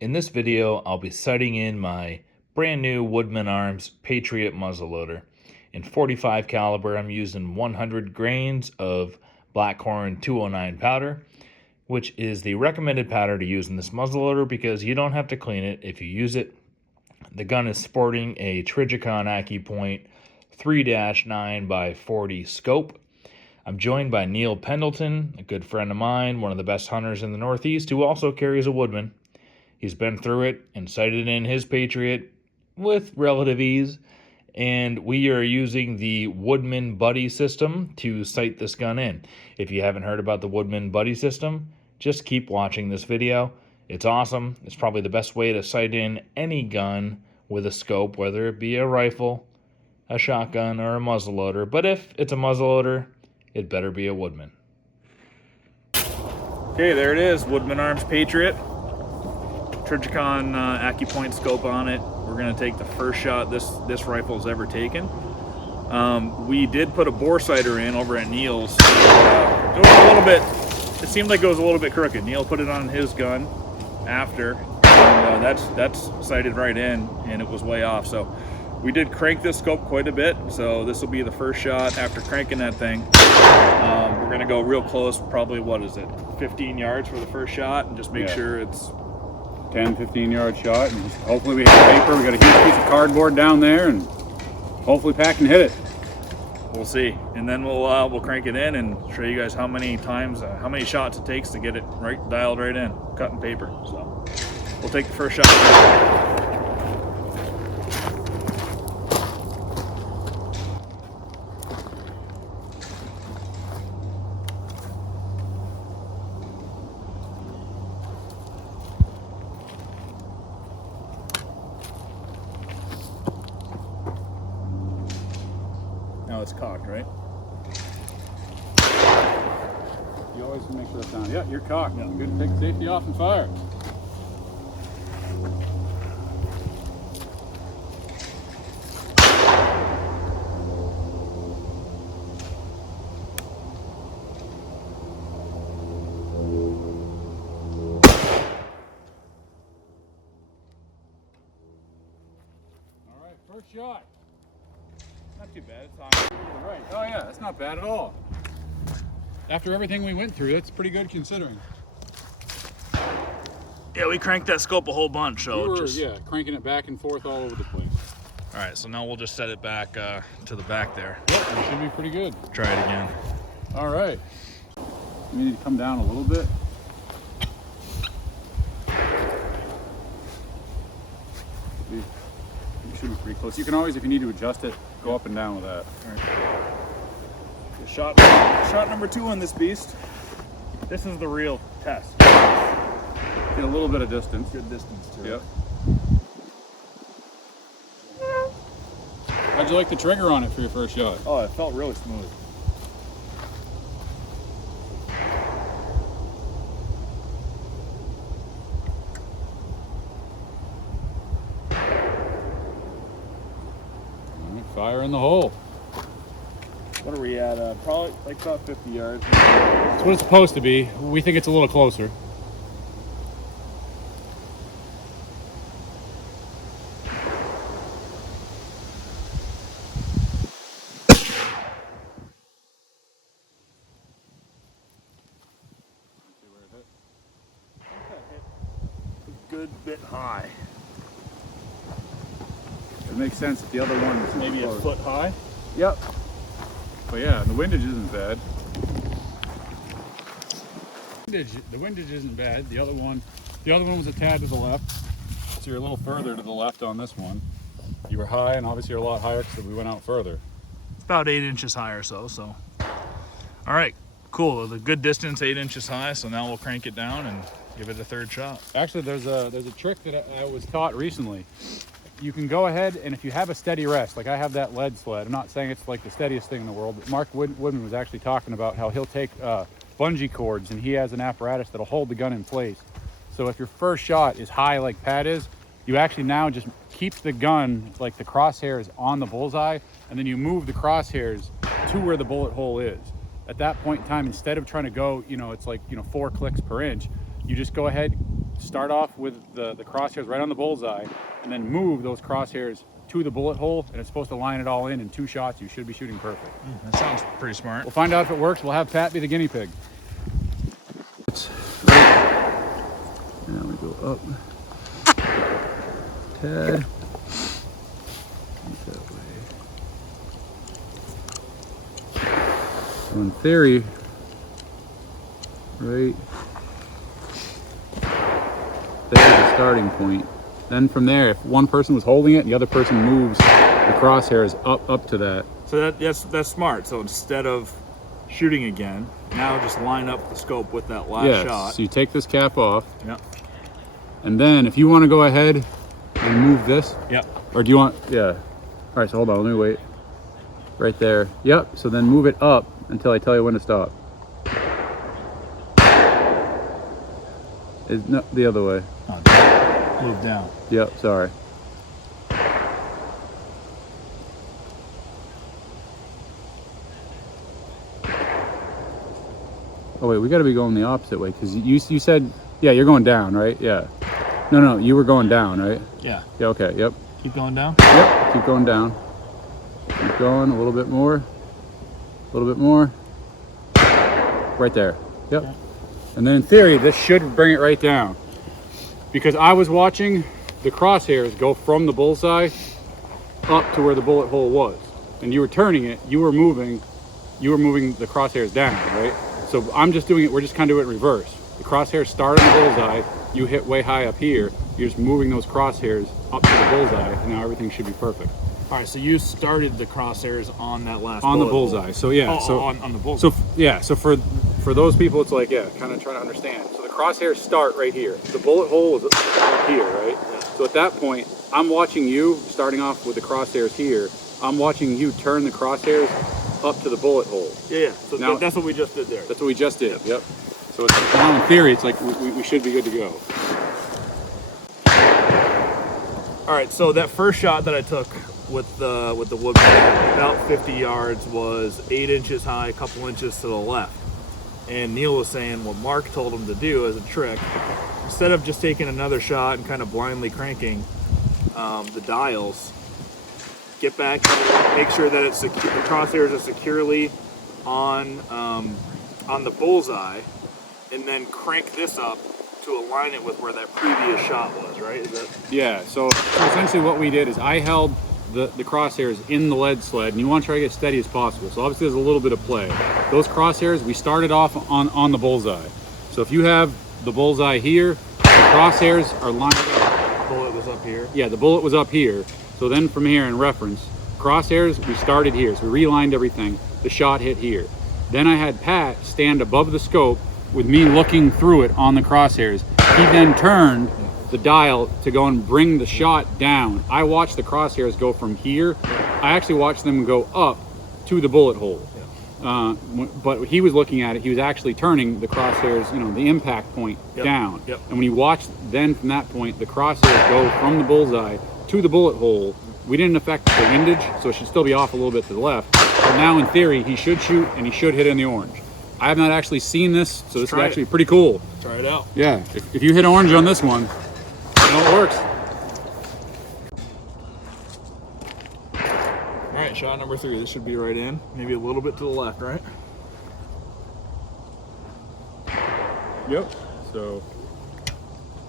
In this video, I'll be sighting in my brand new Woodman Arms Patriot Muzzleloader. In .45 caliber, I'm using 100 grains of Blackhorn 209 powder, which is the recommended powder to use in this muzzleloader because you don't have to clean it if you use it. The gun is sporting a Trijicon AccuPoint 3-9x40 scope. I'm joined by Neil Pendleton, a good friend of mine, one of the best hunters in the Northeast, who also carries a Woodman. He's been through it and sighted in his Patriot with relative ease, and we are using the Woodman Buddy System to sight this gun in. If you haven't heard about the Woodman Buddy System, just keep watching this video. It's awesome. It's probably the best way to sight in any gun with a scope, whether it be a rifle, a shotgun, or a muzzleloader. But if it's a muzzleloader, it better be a Woodman. Okay, there it is, Woodman Arms Patriot. Trijicon AccuPoint scope on it. We're gonna take the first shot this rifle's ever taken. We did put a bore sighter in over at Neil's. It was a little bit, it seemed like it was a little bit crooked. Neil put it on his gun after, and that's sighted right in, and it was way off. So we did crank this scope quite a bit, so this will be the first shot after cranking that thing. We're gonna go real close, probably, what is it, 15 yards for the first shot, and just make sure it's 10-15 yard shot, and hopefully we have paper. We got a huge piece of cardboard down there, and hopefully Pat can hit it. We'll see, and then we'll crank it in and show you guys how many times, how many shots it takes to get it dialed right in, cutting paper. So we'll take the first shot. Now it's cocked, right? You always make sure that's on. Yeah, you're cocked. Yeah. Good to take safety off and fire. All right, first shot. Not too bad, it's on. Right. Oh yeah, that's not bad at all. After everything we went through, that's pretty good considering. Yeah, we cranked that scope a whole bunch, so yeah, cranking it back and forth all over the place. All right, so now we'll just set it back to the back there. Yep, it should be pretty good. Try it again. All right. We need to come down a little bit. You should be pretty close. You can always, if you need to adjust it, go up and down with that. All right. Shot number 2 on this beast. This is the real test. Get a little bit of distance. Good distance to it. Yep. How'd you like the trigger on it for your first shot? Oh, it felt really smooth. Fire in the hole. What are we at? Probably like about 50 yards. That's what it's supposed to be. We think it's a little closer. A good bit high. It makes sense if the other one is Maybe a foot high? Yep. But yeah, the windage isn't bad. The windage isn't bad. The other one was a tad to the left. So you're a little further to the left on this one. You were high, and obviously you're a lot higher because we went out further. It's about 8 inches high or so. All right, cool. The good distance, 8 inches high. So now we'll crank it down and give it a third shot. Actually, there's a trick that I was taught recently. You can go ahead, and if you have a steady rest, like I have that lead sled, I'm not saying it's like the steadiest thing in the world, but Mark Woodman was actually talking about how he'll take bungee cords, and he has an apparatus that'll hold the gun in place. So if your first shot is high like Pat is, you actually now just keep the gun, like the crosshairs, on the bullseye, and then you move the crosshairs to where the bullet hole is. At that point in time, instead of trying to go, it's like 4 clicks per inch, you just go ahead, start off with the crosshairs right on the bullseye, and then move those crosshairs to the bullet hole, and it's supposed to line it all in 2 shots. You should be shooting perfect. That sounds pretty smart. We'll find out if it works. We'll have Pat be the guinea pig. Now we go up. Tad. That way. So in theory, right there's the starting point. Then from there, if one person was holding it, the other person moves the crosshairs up to that. So that's smart. So instead of shooting again, now just line up the scope with that last shot. So you take this cap off. Yep. And then if you want to go ahead and move this. Yep. Or do you want, yeah. All right, so hold on, let me wait. Right there. Yep, so then move it up until I tell you when to stop. No, the other way. Oh, move down. Yep, sorry. Oh wait, we gotta be going the opposite way, because you said, yeah, you're going down, right? Yeah. No, you were going down, right? Yeah. Yeah, okay, yep. Keep going down? Yep, keep going down. Keep going, a little bit more. A little bit more. Right there, yep. Okay. And then in theory, this should bring it right down. Because I was watching the crosshairs go from the bullseye up to where the bullet hole was. And you were turning it, you were moving the crosshairs down, right? So I'm just doing it, we're just kind of doing it in reverse. The crosshairs start on the bullseye, you hit way high up here, you're just moving those crosshairs up to the bullseye, and now everything should be perfect. All right, so you started the crosshairs on that last on the bullseye. Hole. So yeah, on the bullseye. So yeah, so for those people, it's like, yeah, kind of trying to understand. So the crosshairs start right here. The bullet hole is up here, right? Yeah. So at that point, I'm watching you starting off with the crosshairs here. I'm watching you turn the crosshairs up to the bullet hole. Yeah. So now, that's what we just did there. That's what we just did. Yep. So it's, now in theory, it's like we should be good to go. All right. So that first shot that I took with the Woodman, about 50 yards, was 8 inches high, a couple inches to the left. And Neil was saying what Mark told him to do as a trick, instead of just taking another shot and kind of blindly cranking the dials, get back, make sure that the crosshairs are securely on the bullseye, and then crank this up to align it with where that previous shot was, right? Is that... Yeah, so essentially what we did is I held the crosshairs in the lead sled, and you want to try to get as steady as possible. So obviously there's a little bit of play. Those crosshairs, we started off on the bullseye. So if you have the bullseye here, the crosshairs are lined up. The bullet was up here? Yeah, the bullet was up here. So then from here in reference, crosshairs, we started here. So we realigned everything. The shot hit here. Then I had Pat stand above the scope with me looking through it on the crosshairs. He then turned the dial to go and bring the shot down. I watched the crosshairs go from here. I actually watched them go up to the bullet hole. But he was looking at it, he was actually turning the crosshairs, the impact point down. Yep. And when he watched then from that point, the crosshairs go from the bullseye to the bullet hole. We didn't affect the windage, so it should still be off a little bit to the left. But now in theory, he should shoot and he should hit in the orange. I have not actually seen this, so this is actually pretty cool. Try it out. Yeah, if you hit orange on this one, it works. All right, shot number 3. This should be right in. Maybe a little bit to the left, right? Yep. So,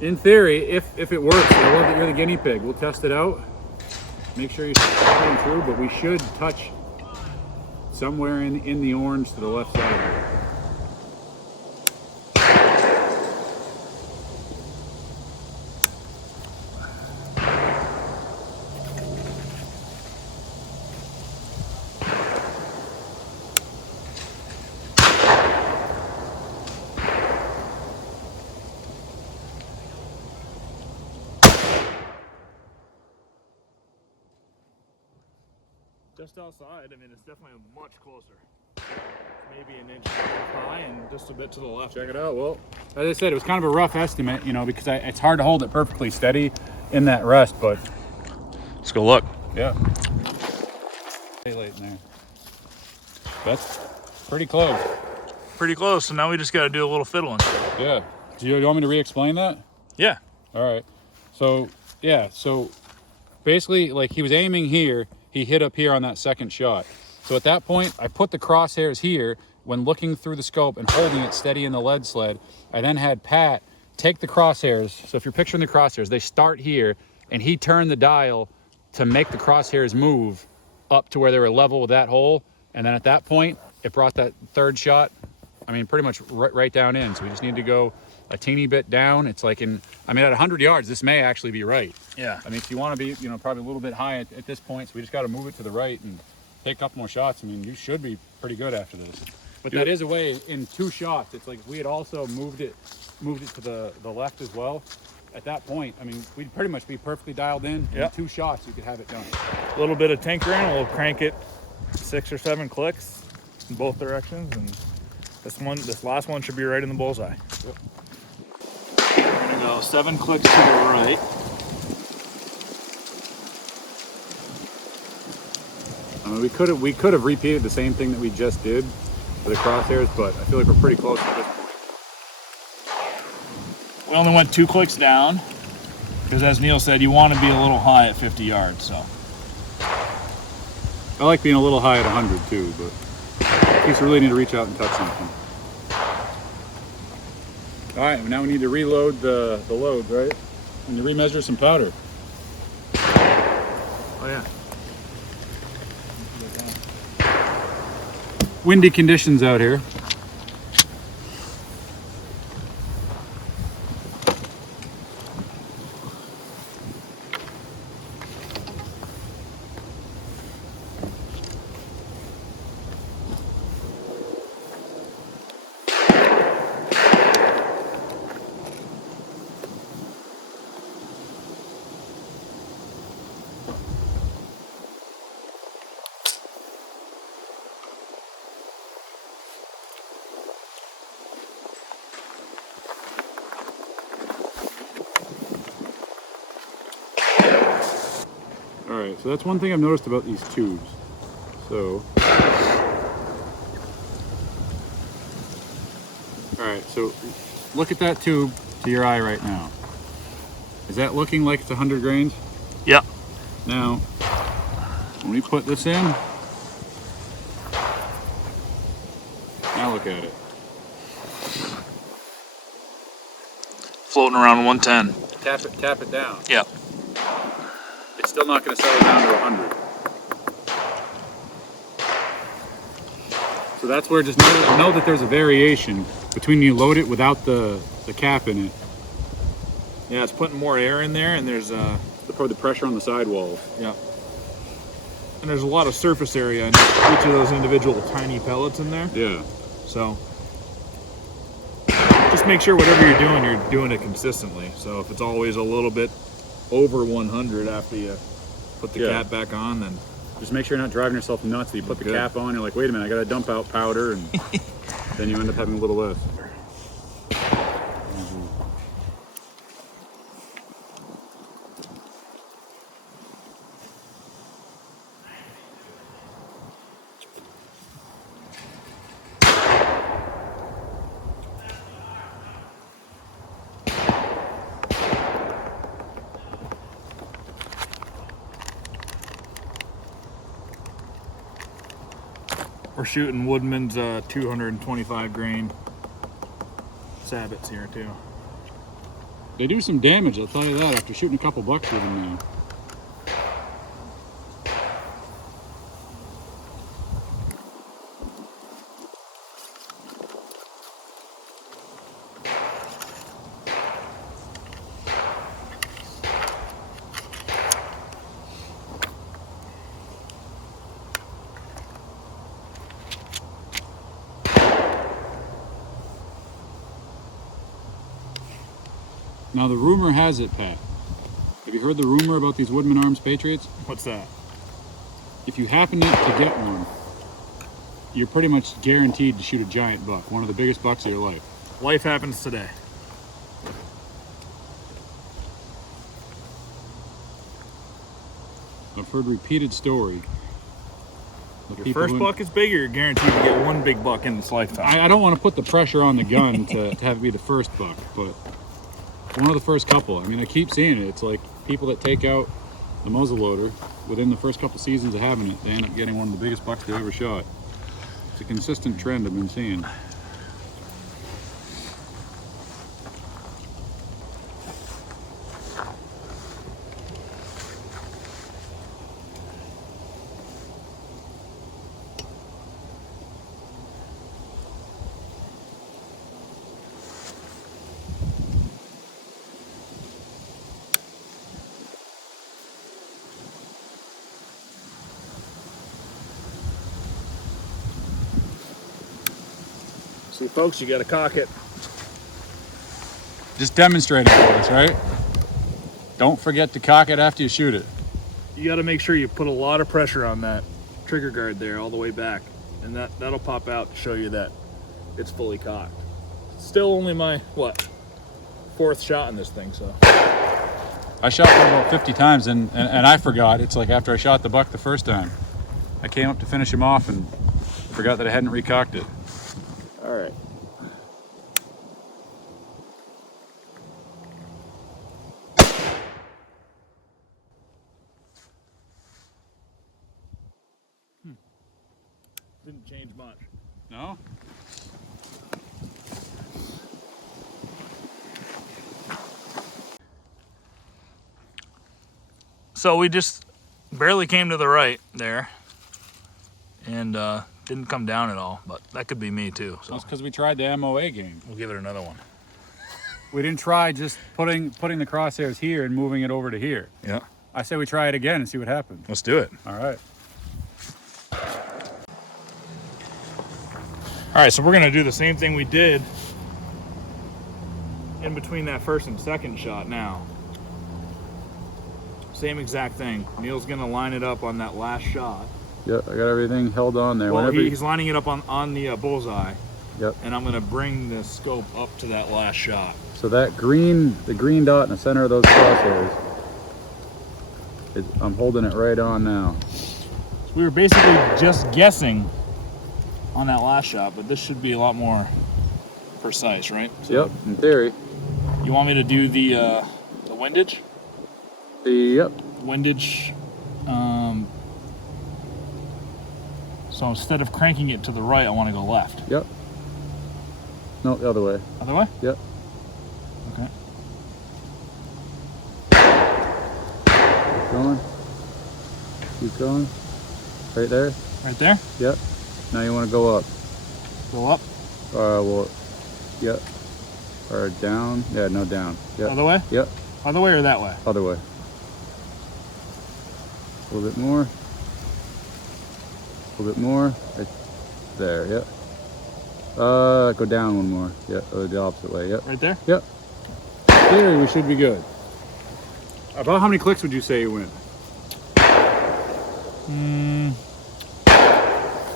in theory, if it works, I love that you're the guinea pig. We'll test it out. Make sure you're following through, but we should touch somewhere in the orange to the left side of it. Just outside, I mean, it's definitely much closer. Maybe an inch high and just a bit to the left. Check it out. Well, as I said, it was kind of a rough estimate, because it's hard to hold it perfectly steady in that rest, but... Let's go look. Yeah. Stay late in there. That's pretty close. Pretty close, so now we just got to do a little fiddling. Yeah. Do you want me to re-explain that? Yeah. All right. So, yeah. So basically, like, he was aiming here. He hit up here on that second shot. So at that point, I put the crosshairs here when looking through the scope and holding it steady in the lead sled. I then had Pat take the crosshairs. So if you're picturing the crosshairs, they start here, and he turned the dial to make the crosshairs move up to where they were level with that hole. And then at that point, it brought that third shot, I mean, pretty much right down in. So we just need to go a teeny bit down. It's like at 100 yards, this may actually be right. Yeah. I mean, if you want to be, probably a little bit high at this point, so we just got to move it to the right and take a couple more shots. I mean, you should be pretty good after this. But that is a way in 2 shots. It's like if we had also moved it to the left as well. At that point, I mean, we'd pretty much be perfectly dialed in. Yep. In 2 shots, you could have it done. A little bit of tinkering, we'll crank it 6 or 7 clicks in both directions, and this last one should be right in the bullseye. Yep. We're gonna go 7 clicks to the right. I mean, we could have repeated the same thing that we just did for the crosshairs, but I feel like we're pretty close at this point. We only went 2 clicks down, because as Neil said, you want to be a little high at 50 yards, so. I like being a little high at 100 too, but in case you really need to reach out and touch something. All right, now we need to reload the loads, right? And to remeasure some powder. Oh yeah. Windy conditions out here. All right, so that's one thing I've noticed about these tubes. So, all right, so look at that tube to your eye right now. Is that looking like it's 100 grains? Yep. Now, when we put this in, now look at it. Floating around 110. Tap it down. Yep. It's still not going to settle down to 100. So that's where just know that there's a variation between you load it without the cap in it. Yeah, it's putting more air in there, and there's The pressure on the sidewall. yeah. And there's a lot of surface area in each of those individual tiny pellets in there. Yeah. So just make sure whatever you're doing it consistently. So if it's always a little bit over 100 after you put the cap back on, then Just make sure you're not driving yourself nuts. That you put the Good. cap on, you're like, wait a minute, I got to dump out powder, and then you end up having a little less. we're shooting Woodman's 225 grain sabots here too. They do some damage, I'll tell you that, after shooting a couple bucks with them now. Now the rumor has it, Pat. Have you heard the rumor about these Woodman Arms Patriots? What's that? If you happen to get one, you're pretty much guaranteed to shoot a giant buck, one of the biggest bucks of your life. Life happens today. I've heard repeated story. Your first buck is bigger, you're guaranteed to get one big buck in this lifetime. I don't want to put the pressure on the gun to have it be the first buck, but One of the first couple. I mean, I keep seeing it. It's like people that take out the muzzleloader within the first couple seasons of having it, they end up getting one of the biggest bucks they ever shot. It's a consistent trend I've been seeing. See, folks, you got to cock it. Just demonstrate it for us, right? Don't forget to cock it after you shoot it. You got to make sure you put a lot of pressure on that trigger guard there all the way back, and that'll pop out to show you that it's fully cocked. Still only my, what, 4th shot in this thing, so. I shot for about 50 times, and I forgot. It's like after I shot the buck the first time, I came up to finish him off and forgot that I hadn't recocked it. All right. Didn't change much. No? So we just barely came to the right there, and didn't come down at all, but that could be me too. So That's because we tried the MOA game. we'll give it another one. We didn't try just putting the crosshairs here and moving it over to here. Yeah. I say we try it again and see what happens. Let's do it. All right. All right, so we're gonna do the same thing we did in between that first and second shot now. Same exact thing. Neil's gonna line it up on that last shot. Yep, I got everything held on there. Well, he's lining it up on the bullseye. Yep. And I'm gonna bring the scope up to that last shot. So that the green dot in the center of those crosshairs, I'm holding it right on now. So we were basically just guessing on that last shot, but this should be a lot more precise, right? So Yep, in theory. you want me to do the windage? Yep. Windage. So instead of cranking it to the right, I want to go left. Yep. No, the other way. Other way? Yep. Okay. Keep going. Keep going. Right there? Right there? Yep. Now you want to go up. Go up. Well, yep. Or down. Yeah, no, down. Yep. Other way? Yep. Other way or that way? Other way. A little bit more. A little bit more. Right there, yep. Go down one more. Yep, or the opposite way, yep. Right there? Yep. There, we should be good. About how many clicks would you say you went?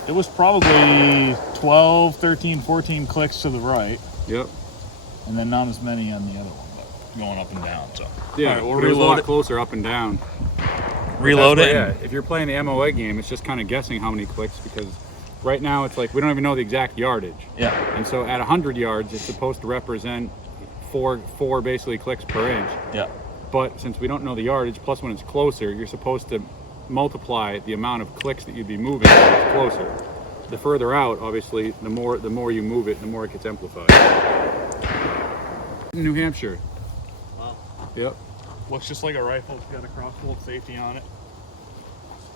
It was probably 12, 13, 14 clicks to the right, Yep. and then not as many on the other one, but going up and down. So Yeah, all right, we'll but it was a reload lot it. closer up and down. Reload it. Yeah, if you're playing the MOA game, it's just kind of guessing how many clicks, because right now it's like we don't even know the exact yardage. Yeah. And so at 100 yards, it's supposed to represent four basically clicks per inch. Yeah. But since we don't know the yardage, plus when it's closer, you're supposed to multiply the amount of clicks that you'd be moving when it's closer. The further out, obviously, the more you move it, the more it gets amplified. New Hampshire. Wow. Yep. Looks just like a rifle. It's got a crossbolt safety on it.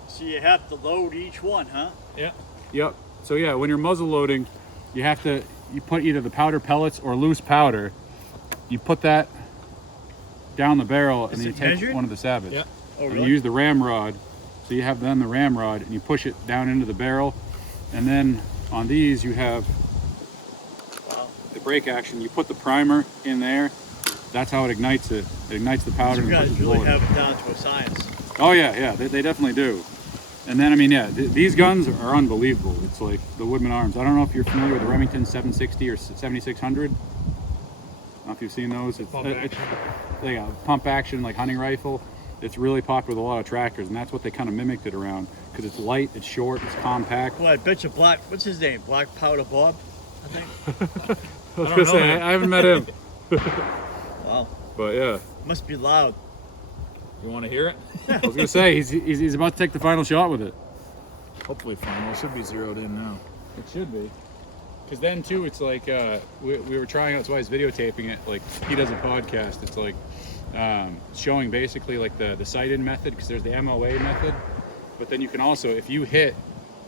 So you have to load each one, huh? Yeah. Yep. So yeah, when you're muzzle loading, you put either the powder pellets or loose powder. You put that down the barrel, and then you it take measured? one of the sabots. Yeah. Oh, And really? you use the ramrod. So you have then the ramrod, and you push it down into the barrel, and then on these you have Wow. the brake action. You put the primer in there. That's how it ignites it. It ignites the powder. You and guys pushes the really bullet. have it down to a science. Oh yeah, they definitely do. And then I mean, yeah, these guns are unbelievable. It's like the Woodman Arms. I don't know if you're familiar with the Remington 760 or 7600. I don't know if you've seen those. It's Pump action. like a pump action, like hunting rifle. It's really popular with a lot of tractors, and that's what they kind of mimicked it around, because it's light, it's short, it's compact. Well, I bet you what's his name? Black Powder Bob, I think. I was gonna say, I haven't met him. Wow. But yeah. Must be loud. You want to hear it? I was gonna say he's about to take the final shot with it. Hopefully final. It should be zeroed in now. It should be. Because then too, it's like we were trying out. That's why he's videotaping it. Like he does a podcast. It's like showing basically like the sight-in method, because there's the MOA method. But then you can also, if you hit,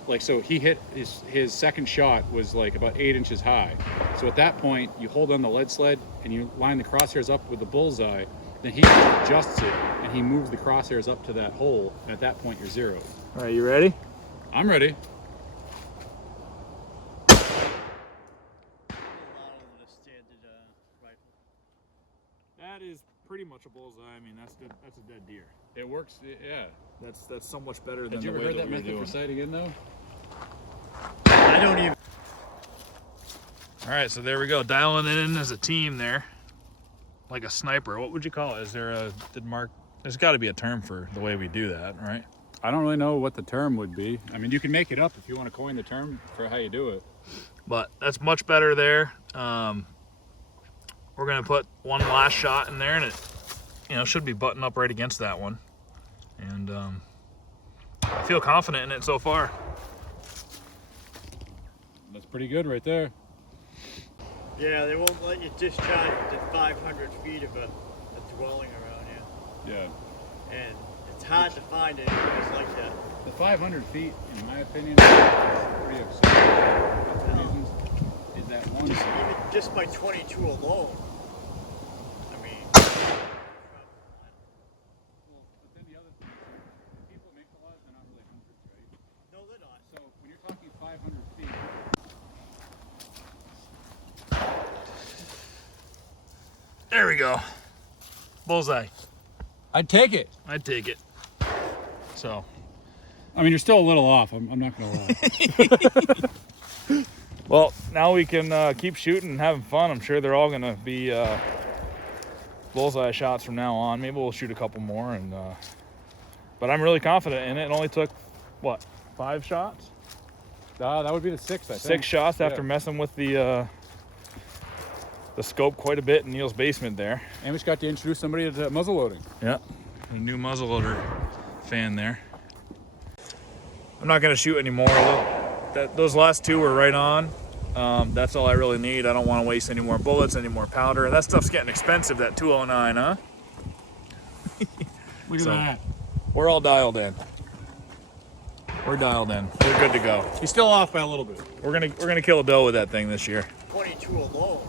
like, so he hit his second shot was like about 8 inches high. So at that point, you hold on the lead sled and you line the crosshairs up with the bullseye. Then he adjusts it and he moves the crosshairs up to that hole. And at that point, you're zeroed. All right, you ready? I'm ready. That is pretty much a bullseye. I mean, that's a dead deer. It works. Yeah. That's so much better than Had you the ever way heard that we were method doing. for sighting in though? I don't even. All right, so there we go, dialing it in as a team there, like a sniper. What would you call it? Is there a Mark? There's got to be a term for the way we do that, right? I don't really know what the term would be. I mean, you can make it up if you want to coin the term for how you do it. But that's much better there. We're gonna put one last shot in there, and it, should be buttoned up right against that one. And I feel confident in it so far. That's pretty good right there. Yeah, they won't let you discharge to 500 feet of a dwelling around here. Yeah. And it's hard to find anything like that. The 500 feet, in my opinion, is pretty absurd. For reasons, is that one. Even just by 22 alone. I mean. Well, but then the other thing is, the people that make the laws, they're not really hunters, right? No, they're not. So when you're talking 500 feet. There we go. Bullseye. I'd take it. I'd take it. So. I mean, you're still a little off. I'm not going to lie. Well, now we can keep shooting and having fun. I'm sure they're all going to be bullseye shots from now on. Maybe we'll shoot a couple more. But I'm really confident in it. It only took, what, 5 shots? That would be the 6th, I think. 6 shots after messing with the scope quite a bit in Neil's basement there. And we just got to introduce somebody to muzzle loading. Yeah, a new muzzleloader fan there. I'm not gonna shoot anymore. Those last 2 were right on. That's all I really need. I don't want to waste any more bullets, any more powder. That stuff's getting expensive, that 209, huh? Look at that. We're all dialed in. We're dialed in. We're good to go. He's still off by a little bit. We're gonna kill a doe with that thing this year. 22 alone.